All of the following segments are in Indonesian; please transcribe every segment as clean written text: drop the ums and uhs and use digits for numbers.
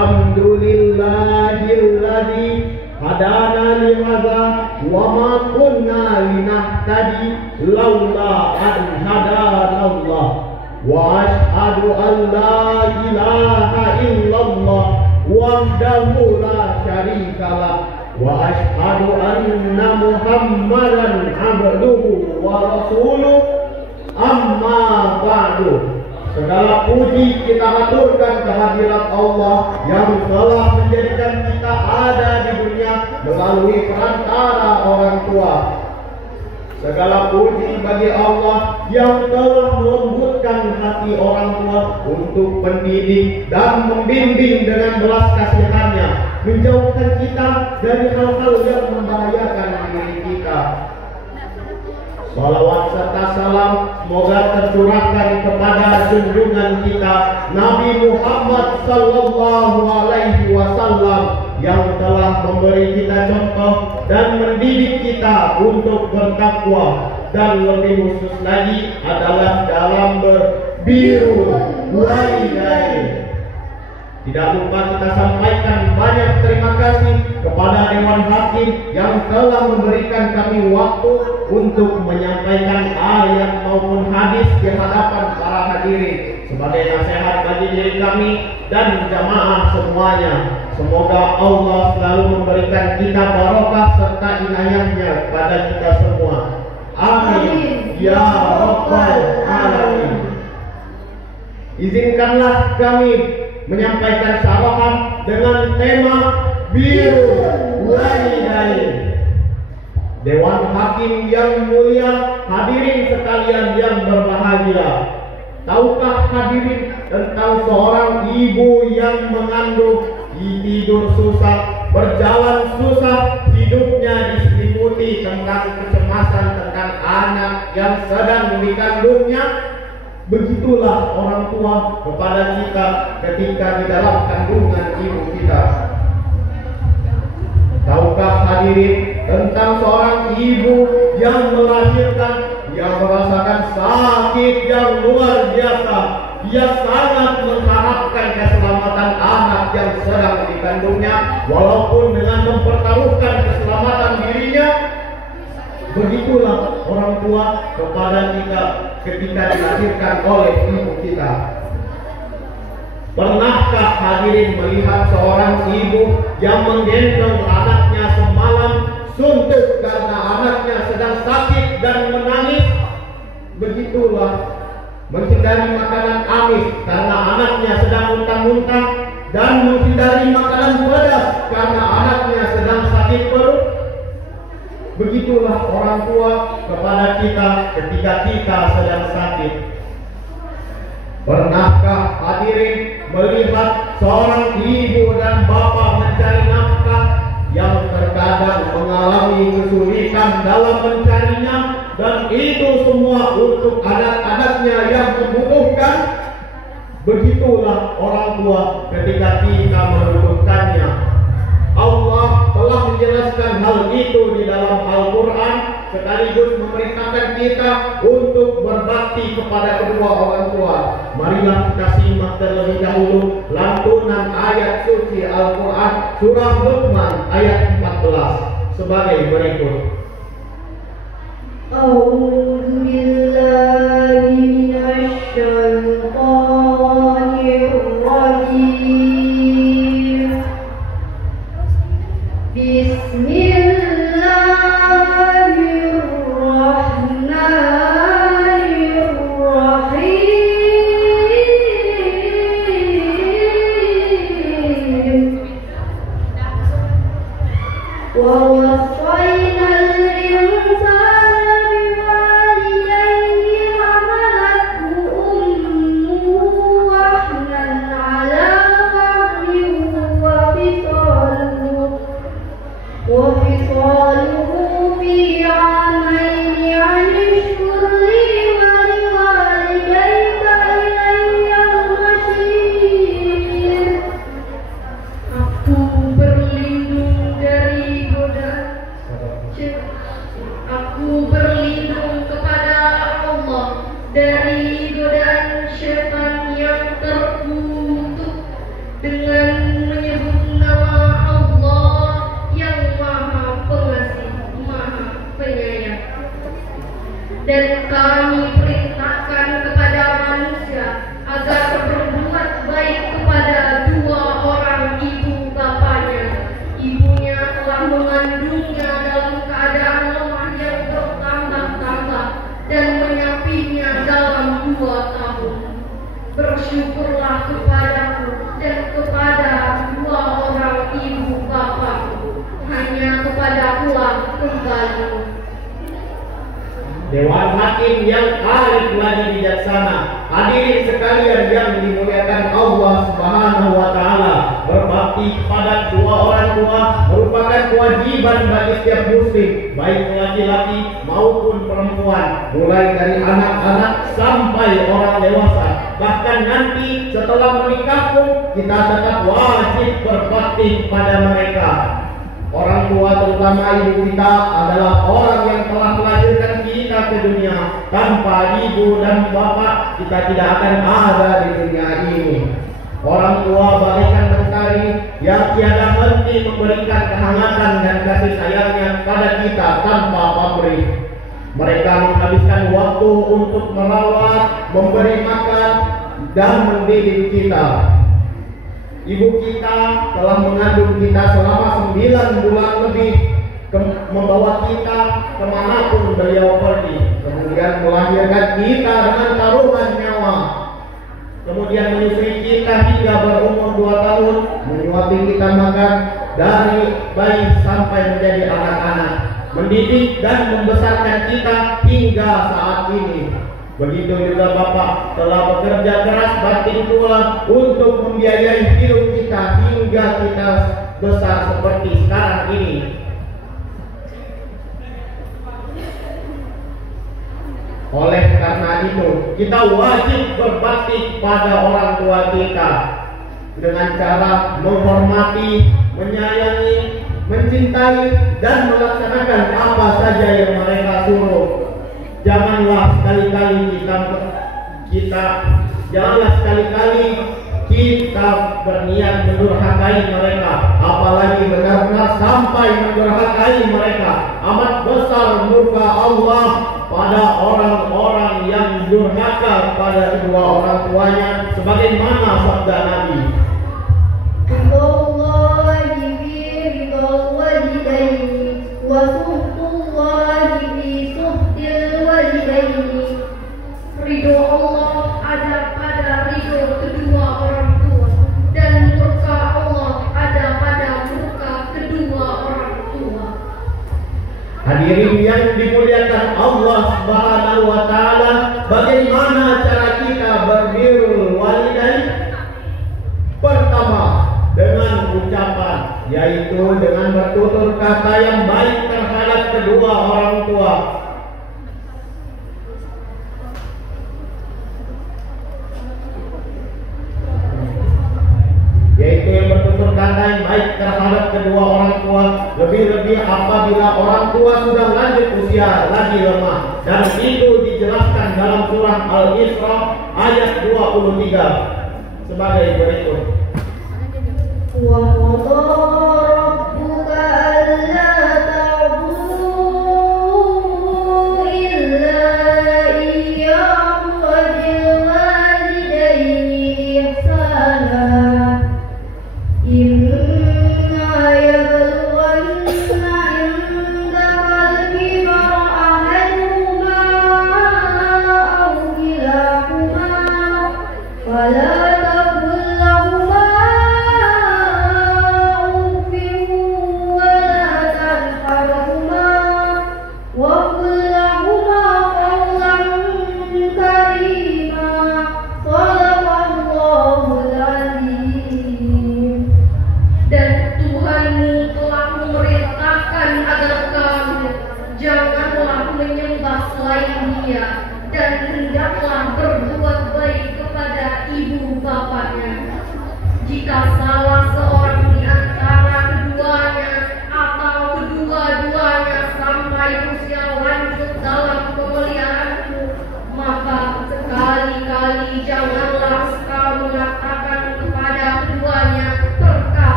Alhamdulillahilladzi hadana li hadza wa ma kunna linahtadi laula an hadana Allah wa asyhadu an la ilaha illallah wahdahu la syarikalah wa asyhadu anna Muhammadan abduhu wa rasuluh. Amma ba'du. Segala puji kita aturkan kehadirat Allah yang telah menjadikan kita ada di dunia melalui perantara orang tua. Segala puji bagi Allah yang telah melembutkan hati orang tua untuk mendidik dan membimbing dengan belas kasihannya, menjauhkan kita dari hal-hal yang membahayakan diri kita. Salawat serta salam semoga tercurahkan kepada junjungan kita Nabi Muhammad sallallahu alaihi wasallam yang telah memberi kita contoh dan mendidik kita untuk bertakwa, dan lebih khusus lagi adalah dalam birrul walidain. Tidak lupa kita sampaikan banyak terima kasih kepada Dewan Hakim yang telah memberikan kami waktu untuk menyampaikan ayat maupun hadis di hadapan para hadirin sebagai nasihat bagi diri kami dan jamaah semuanya. Semoga Allah selalu memberikan kita barokah serta inayahnya kepada kita semua. Amin ya rabbal alamin. Izinkanlah kami menyampaikan syarahan dengan tema birrul walidain. Dewan Hakim yang mulia, hadirin sekalian yang berbahagia, tahukah hadirin tentang seorang ibu yang mengandung, tidur susah, berjalan susah, hidupnya diselimuti tentang kecemasan tentang anak yang sedang dikandungnya? Begitulah orang tua kepada kita ketika di dalam kandungan ibu kita. Tahukah hadirin tentang seorang ibu yang melahirkan, yang merasakan sakit yang luar biasa? Dia sangat mengharapkan keselamatan anak yang sedang dikandungnya, walaupun dengan mempertaruhkan keselamatan dirinya. Begitulah orang tua kepada kita ketika dilahirkan oleh ibu kita. Pernahkah hadirin melihat seorang ibu yang menggendong anaknya semalam suntuk karena anaknya sedang sakit dan menangis? Begitulah menghindari makanan amis karena anaknya sedang muntah-muntah, dan menghindari makanan pedas karena anaknya sedang sakit perut. Begitulah orang tua kepada kita ketika kita sedang sakit. Pernahkah hadirin melihat seorang ibu dan bapak mencari nafkah yang terkadang mengalami kesulitan dalam mencarinya, dan itu semua untuk anak-anaknya yang membutuhkan? Begitulah orang tua ketika kita membutuhkannya. Allah telah menjelaskan hal itu di dalam Al-Quran, sekaligus memerintahkan kita untuk berbakti kepada kedua orang tua. Marilah kita simak terlebih dahulu lantunan ayat suci Al-Quran surah Luqman ayat 14 sebagai berikut. A'udzu billahi minasy syaithanir rajim. ووصينا الإنسان بوالديه Dan kami perintahkan kepada manusia agar berbuat baik kepada dua orang ibu bapanya. Ibunya telah mengandungnya dalam keadaan lemah yang bertambah-tambah dan menyapinya dalam 2 tahun. Bersyukurlah kepadaku dan kepada dua orang ibu bapaku. Hanya kepadakulah kembali. Dewan Hakim yang arif lagi bijaksana, hadirin sekalian yang dimuliakan Allah Subhanahu wa Ta'ala, berbakti kepada dua orang tua merupakan kewajiban bagi setiap muslim, baik laki-laki maupun perempuan, mulai dari anak-anak sampai orang dewasa. Bahkan nanti setelah menikah pun kita tetap wajib berbakti kepada mereka. Orang tua terutama ibu kita adalah orang yang telah melahirkan kita ke dunia. Tanpa ibu dan bapak kita tidak akan ada di dunia ini. Orang tua bagaikan mentari yang tiada henti memberikan kehangatan dan kasih sayangnya kepada kita tanpa pamrih. Mereka menghabiskan waktu untuk merawat, memberi makan, dan mendidik kita. Ibu kita telah mengandung kita selama 9 bulan lebih, membawa kita kemanapun beliau pergi, kemudian melahirkan kita dengan taruhan nyawa, kemudian menyusui kita hingga berumur 2 tahun, menyuapi kita makan dari bayi sampai menjadi anak-anak, mendidik dan membesarkan kita hingga saat ini. Begitu juga Bapak telah bekerja keras batin pula untuk membiayai hidup kita hingga kita besar seperti sekarang ini. Oleh karena itu, kita wajib berbakti kepada orang tua kita dengan cara menghormati, menyayangi, mencintai, dan melaksanakan apa saja yang mereka suruh. Janganlah sekali-kali kita berniat mendurhakai mereka, apalagi benar-benar sampai mendurhakai mereka. Amat besar murka Allah pada orang-orang yang durhaka pada kedua orang tuanya, sebagaimana sabda Nabi. Ridho Allah ada pada ridho kedua orang tua, dan murka Allah ada pada murka kedua orang tua. Hadirin yang dimuliakan Allah Subhanahu wa Ta'ala, bagaimana cara kita berbirrul walidain? Pertama, dengan ucapan, yaitu dengan bertutur kata yang baik terhadap kedua orang tua. Yaitu yang bertutur kata yang baik terhadap kedua orang tua, lebih-lebih apabila orang tua sudah lanjut usia lagi lemah, dan itu dijelaskan dalam surah Al-Isra ayat 23 sebagai berikut.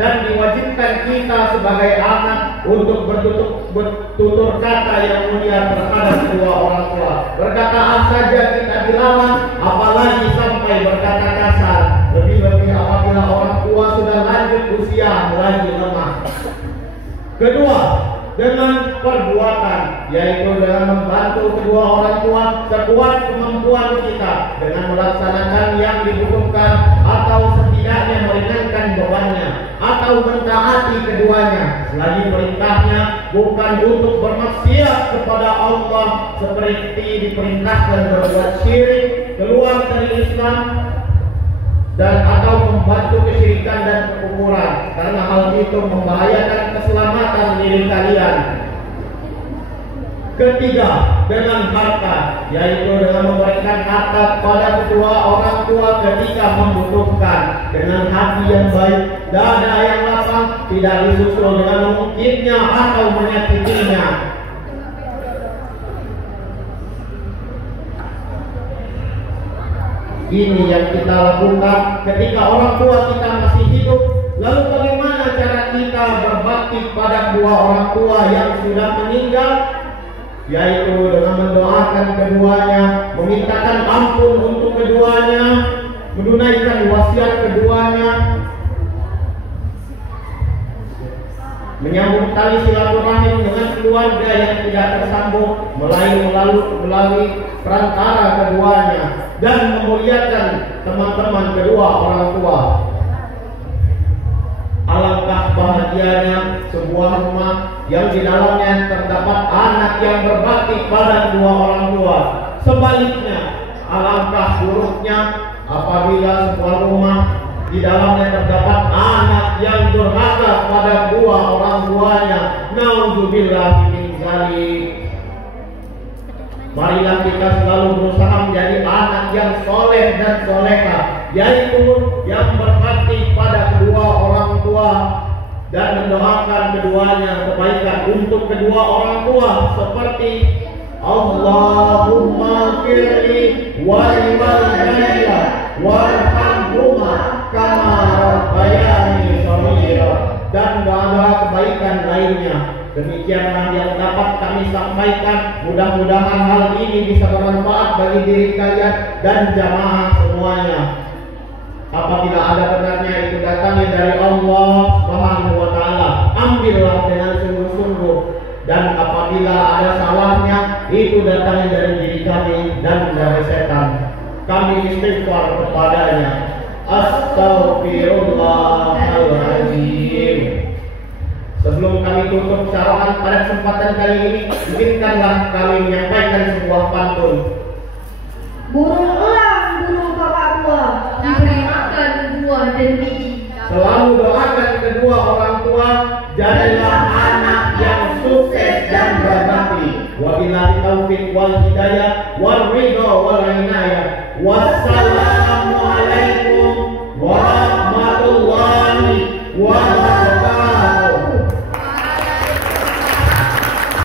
dan diwajibkan kita sebagai anak untuk bertutur kata yang mulia terhadap kedua orang tua. Berkata saja kita dilarang, apalagi sampai berkata kasar. Lebih-lebih apabila orang tua sudah lanjut usia, mulai lemah. Kedua, dengan perbuatan, yaitu dengan membantu kedua orang tua sekuat kemampuan kita dengan melaksanakan yang dibutuhkan atau setidaknya meringankan bebannya atau mentaati keduanya selagi perintahnya bukan untuk bermaksiat kepada Allah seperti diperintahkan berbuat syirik, keluar dari Islam, dan atau membantu kesyirikan dan kekufuran, karena hal itu membahayakan keselamatan diri kalian. Ketiga, dengan harta, yaitu dengan memberikan harta kepada kedua orang tua ketika membutuhkan dengan hati yang baik, dada yang lapang, tidak disusul dengan mengungkitnya atau menyakitinya. Ini yang kita lakukan ketika orang tua kita masih hidup. Lalu bagaimana cara kita berbakti pada kedua orang tua yang sudah meninggal? Yaitu dengan mendoakan keduanya, memintakan ampun untuk keduanya, menunaikan wasiat keduanya, menyambung tali silaturahim dengan keluarga yang tidak tersambung melalui perantara keduanya, dan memuliakan teman-teman kedua orang tua. Alangkah bahagianya sebuah rumah yang di dalamnya terdapat anak yang berbakti pada kedua orang tua. Sebaliknya, alangkah buruknya apabila sebuah rumah di dalamnya terdapat anak yang durhaka pada kedua orang tuanya. Nauzubillah min dzalik. Marilah kita selalu berusaha menjadi anak yang soleh dan soleha, yaitu yang berbakti pada kedua orang tua dan mendoakan keduanya kebaikan untuk kedua orang tua, seperti Allahumma firli waliwalidayya warhamhuma kama rabbayani shaghira, dan doa-doa kebaikan lainnya. Demikianlah yang dapat kami sampaikan. Mudah-mudahan hal ini bisa bermanfaat bagi diri kalian dan jamaah semuanya. Apabila ada benarnya itu datangnya dari Allah Subhanahu wa taala, ambillah dengan sungguh-sungguh, dan apabila ada salahnya itu datangnya dari diri kami dan dari setan. Kami istighfar kepadanya. Astaghfirullahaladzim. Sebelum kami tutup syarahan pada kesempatan kali ini, izinkanlah kami menyampaikan sebuah pantun. Burung elang, burung kakak tua, diberi makan buah dan biji. Selalu doakan kedua orang tua, jadilah anak yang sukses dan berbakti. Wabillahi taufiq wal hidayah wal ridha wal inayah. Wassalam.